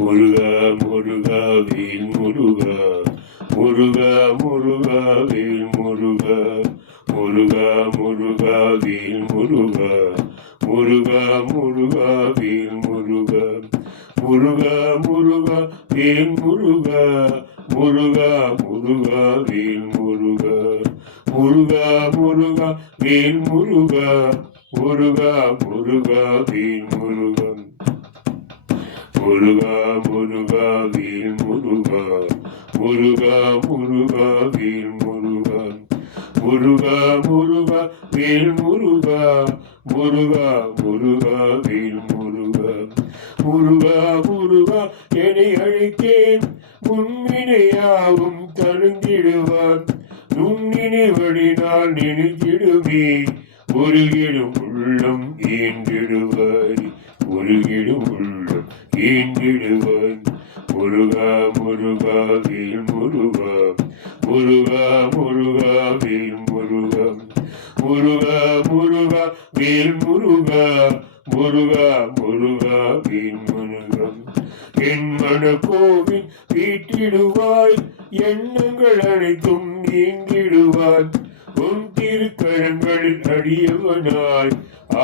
முருகா முருகா வேல் முருகா முருகா முருகா வேல் முருகா முருகா முருகா வேல் முருகா முருகா முருகா வேல் முருகா முருகா முருகா வேல் முருகா முருகா முருகா வேல் முருகா முருகா முருகா வேல் முருகா முருகா முருகா வேல் முருகா முருகா முருகா வேல் முருகா முருகா முருகா வேல் முருகா முருகா முருகா வேல் முருகா முருகா முருகா வேல் முருகா முருகா முருகா என்னை அழைத்தேன் முன்னினையாவும் தழுந்திடுவான் நுண்ணினைவழினால் நினைத்திடுமே ஒருகிடும் உள்ளம் ஏந்திடுவாய் ஒருகிடும் உள்ளம் ஏந்திடுவாய் முருகா முருகா வேல் முருகா முருகா முருகா வேல் முருகா முருகா முருகா வேல் முருகா முருகா முருகா வேல் முருகா என் மன கோவில் வீட்டிடுவாய் எண்ணங்கள் அனைத்தும் நீங்கிடுவாய் உன் திருக்கரங்களில் அடியவனாய்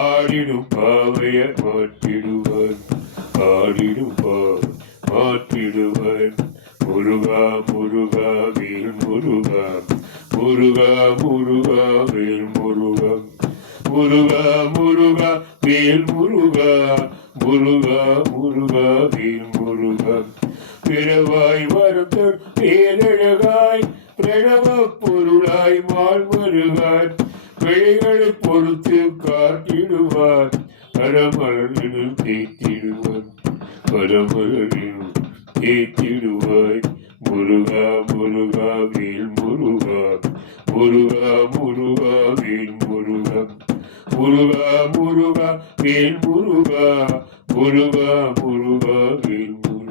ஆடிடும் பாவைய மாற்றிடுவாய் ஆடிடும் பாவை மாற்றிடுவாய் முருகா முருகா வேல் முருகா முருகா முருகா வேல் முருகா முருகா முருகா வேல் முருகா முருகா முருகா வேல் முருகா பிறவாய் வரத்தர் பேரழகாய் பிரணவ பொருளாய் வாழ்வருகாய் பிழைகளை பொறுத்து காட்டிடுவார் பரமரில் தேத்திடுவார் பரமரில் தேத்திடுவாய் முருகா முருகா வேல் முருகா முருகா முருகா வேல் முருகா முருகா முருகா வேல் முருகா முருகா முருகா வேல் முருகா